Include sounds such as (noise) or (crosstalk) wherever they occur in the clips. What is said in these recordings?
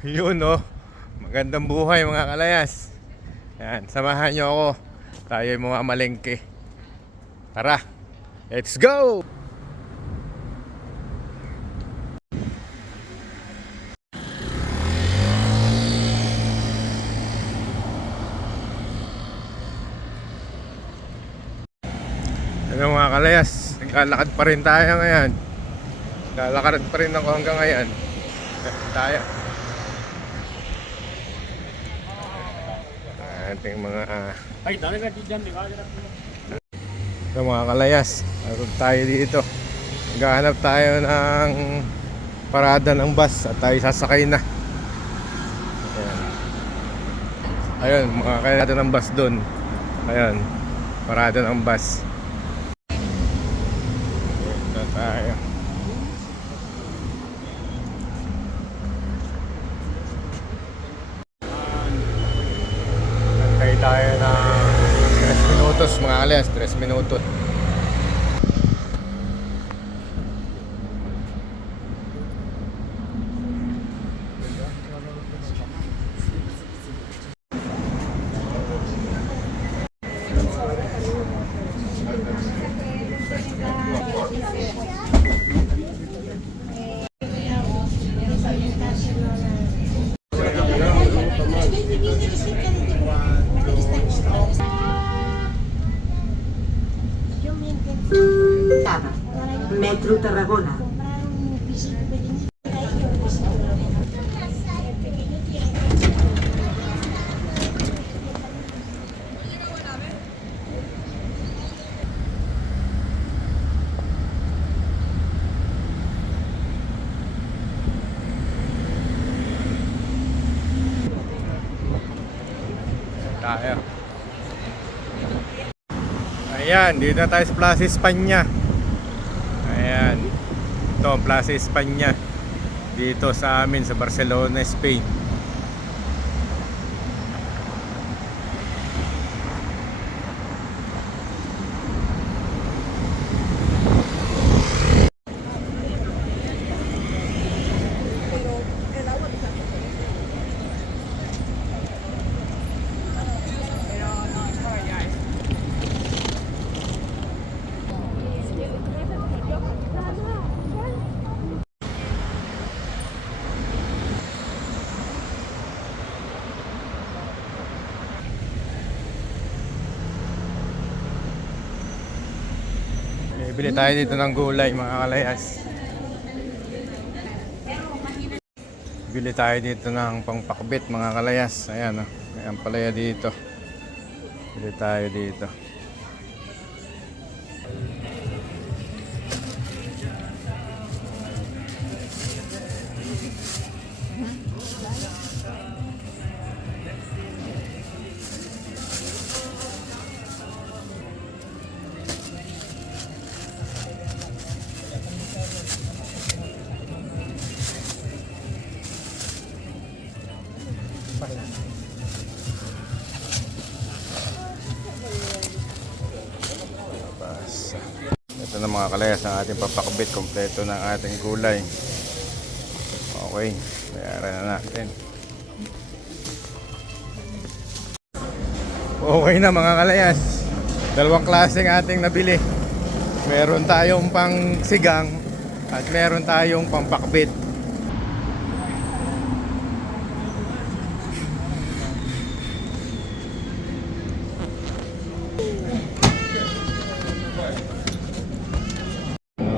(laughs) Yun oh. Magandang buhay mga kalayas. Yan, samahan nyo ako. Tayo ay mga malengke. Tara, let's go! Ano mga kalayas, naglalakad pa rin tayo ngayon. Lalakad pa rin ako hanggang ngayon. Tayo. Ating mga ah, Ay, dali na dyan, di ba? ito mga kalayas. Arog tayo dito. Naghahanap tayo ng parada ng bus at tayo sasakay na. Ayan. Ayun, mga parada ng bus doon. Ayun, parada ng bus. Ito tayo. Antay tayo ng 3 minutos mga kalayas, 3 minutos. Metro Tarragona. tayo. Ayan, dito na tayo sa Plaza Espanya. Ayan. Ito ang Plaza Espanya. Dito sa amin sa Barcelona, Spain. Bili tayo dito ng gulay mga kalayas. Bili tayo dito ng pangpakbit mga kalayas. Ayan o. Ayan palaya dito. Bili tayo dito. Na mga kalayas ang ating papakbit. Kompleto ng ating gulay. Okay. Bayaran na natin. Okay na mga kalayas. Dalawang klaseng ating nabili. Meron tayong pang sigang at meron tayong pampakbit.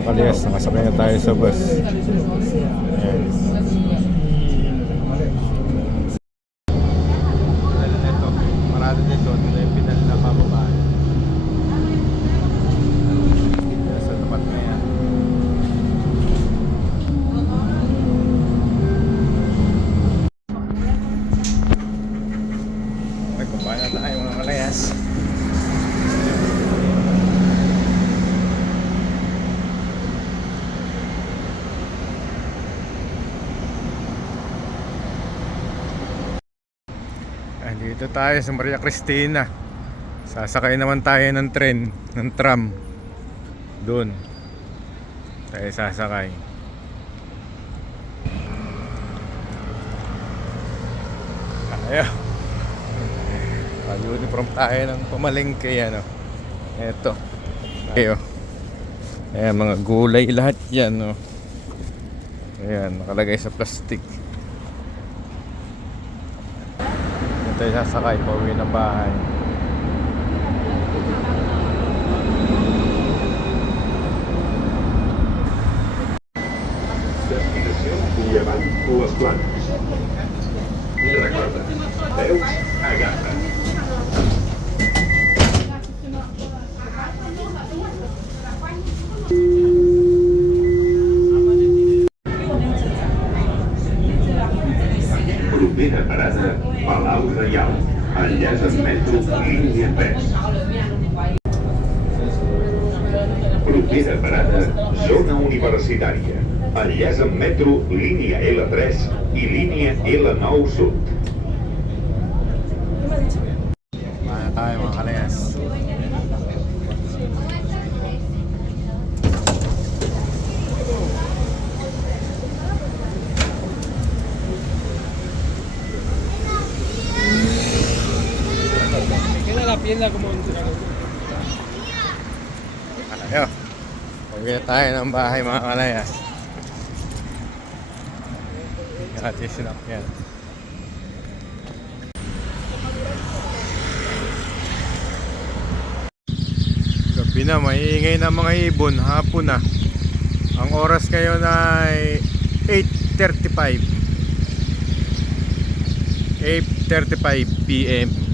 Mga kalayas, nakasakay na tayo sa bus. Ayan. Pedal na ito. Marado dito. Ito yung pedal na pababaan. Sa tapat na yan. May kumpanya tayo mga kalayas. Andito tayo sa Maria Cristina. Sasakay naman tayo ng tren, ng tram. Doon. Tayo sasakay. Ayun. Ah, uniform tayo ng pamalengke ano. Eto. Ayo. Ayan, mga gulay lahat yan. No? Ayan, nakalagay sa plastic. Ito tayo sasakay, pauwi ng bahay. Destinació llevant les planes. Recorda, veus agafa. Propera Enllaç amb metro, línia 3. Propera parada, zona universitària. Enllaç amb metro, línia L3 i línia L9 Sud. Tayo ng bahay mga kalayas. Yan natin sinakyan. Gabi na, maiingay na mga ibon, hapon na. Ang oras ngayon ay 8.35. 8.35 p.m.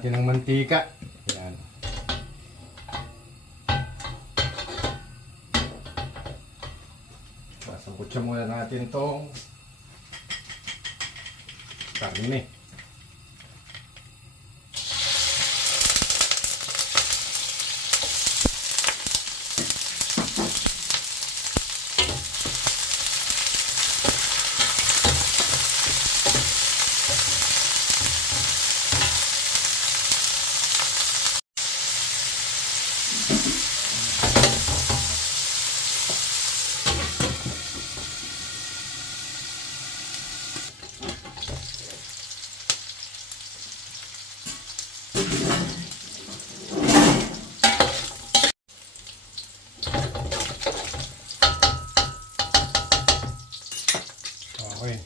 natin ng mantika. Yan. Sasangkutsa muna natin tong karne. Okay.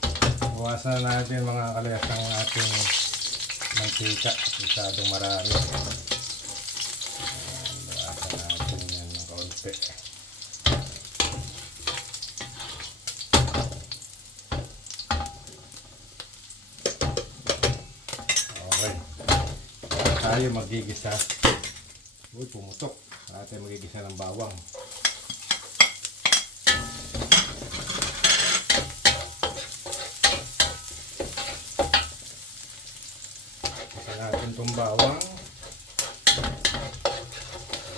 Buwasan na natin mga kalayas ang ating mantika. Masyadong marami. Ayan, Buwasan natin yan ng kaunti. Okay. Tayo magigisa. Uy, pumutok. Para magigisa ng bawang. Isa natin itong bawang.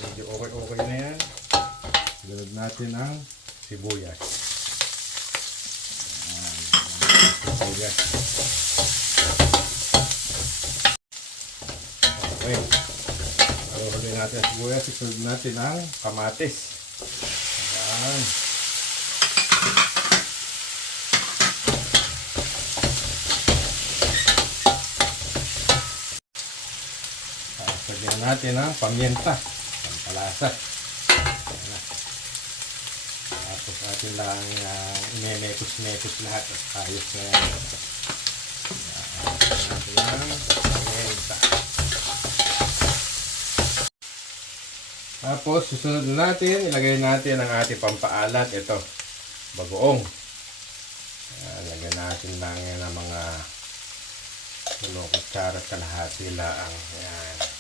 Medyo okay-okay na yan. Sunod natin ang sibuyas. Sibuyas. Okay. Paruhuli natin ang sibuyas. Isunod natin ang kamatis. Ayan. Natin ang pamienta. Pampalasa. Tapos atin lang uh, inemekos-mekos lahat. At ayos na yan. Natin ang pamienta. Tapos susunod na natin, ilagay natin ang ating pampaalat. Ito, bagoong. Ayan, lagyan natin lang yan ang mga Tulong kutsara at kalahati lang. Yan.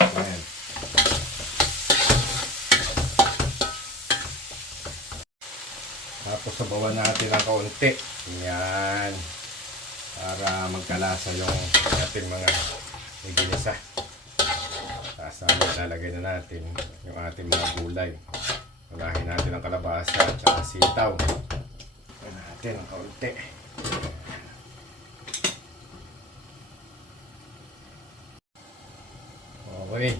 Ayan. Tapos sabawan natin ng kaunti. Yan. Para magkalasa yung ating mga iginisa. Kasama lalagay na natin yung ating mga gulay. Unahin natin ang kalabasa at sitaw. Ayan natin ang kaunti. Okay.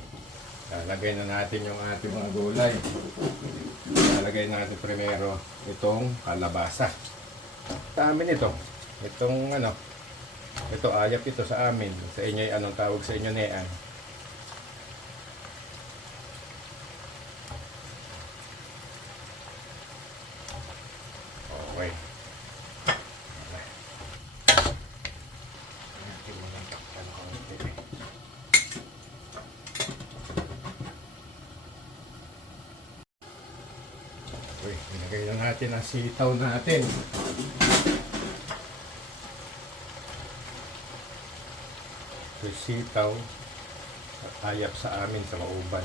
Lalagay na natin yung ating mga gulay. Lalagay natin primero itong kalabasa. Sa amin ito. Itong ano. Ito ayap ito sa amin. Sa inyo anong tawag sa inyo nean? Okay. Natin mo lang takpan konti. Uy, ilagay na natin ang sitaw natin. Ito sitaw at ayap sa amin sa mauban.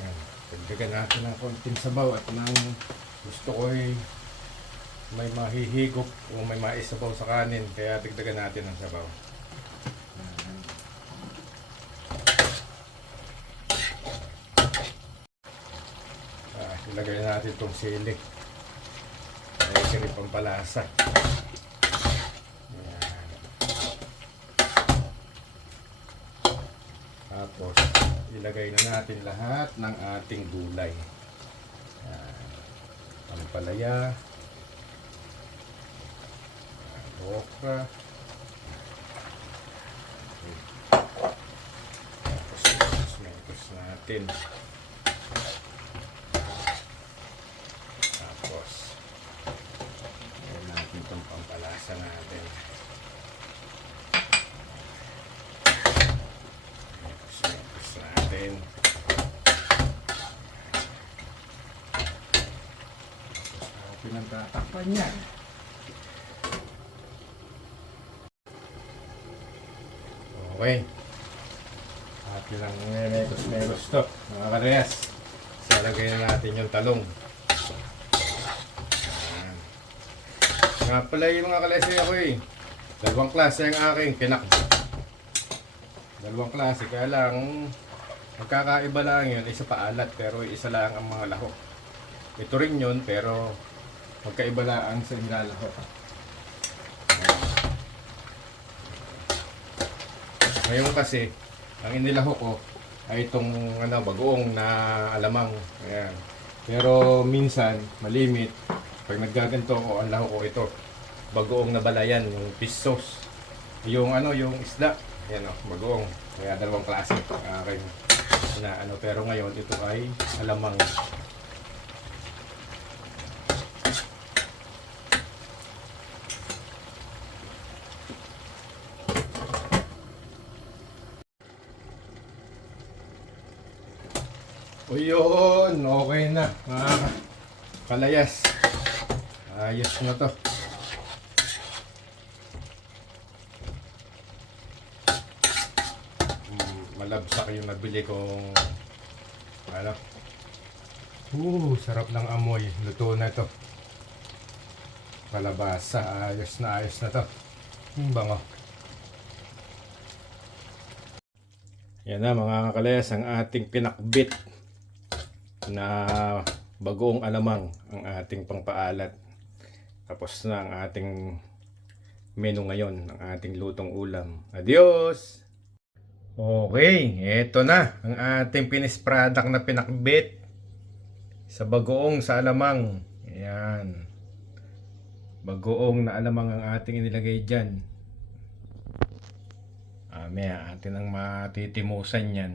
Yan. Pagdagan natin ng konting sabaw at nang gusto ko ay may mahihigop o may maisabaw sa kanin kaya dagdagan natin ang sabaw. Ah, ilagay natin itong sili. Ay, sili pampalasa. Ayan. Tapos, ilagay na natin lahat ng ating gulay. Ayan. Pampalaya okra. Tapos, sinatos natin. Tapos, meron natin itong pampalasa natin. Tapos, sinatos natin. Tapos, ah, natin ang tatakpan niya. Okay. At yun ang megos-megos to, mga karehas. Salagay na natin yung talong. Ayan. Nga pala yung mga kalese ako eh. Dalawang klase ang aking pinak. Dalawang klase, kaya lang magkakaiba lang yun, isa paalat pero isa lang ang mga lahok. Ito rin yun pero magkaiba lang sa nilalahok. Ngayon kasi, ang inilahok ko ay itong ano, bagoong na alamang. Ayan. Pero minsan, malimit, pag naggaganto ko, ang lahok ko ito, bagoong na balayan, yung fish sauce. Yung ano, yung isda, ayan o, bagoong. Kaya dalawang klase ang aking na ano, pero ngayon ito ay alamang. Yun, okay na. Mga kalayas. Ayos na to. Mm, malabsak yung nabili kong ano. Uh, sarap ng amoy. Luto na to. Kalabasa. Ayos na ayos na to. Yung bango. Yan na mga kalayas ang ating pinakbit na bagoong alamang ang ating pangpaalat. Tapos na ang ating menu ngayon, ang ating lutong ulam. Adios! Okay, eto na ang ating finished product na pinakbit sa bagoong sa alamang. Ayan. Bagoong na alamang ang ating inilagay dyan. Ah, may atin ang matitimusan yan.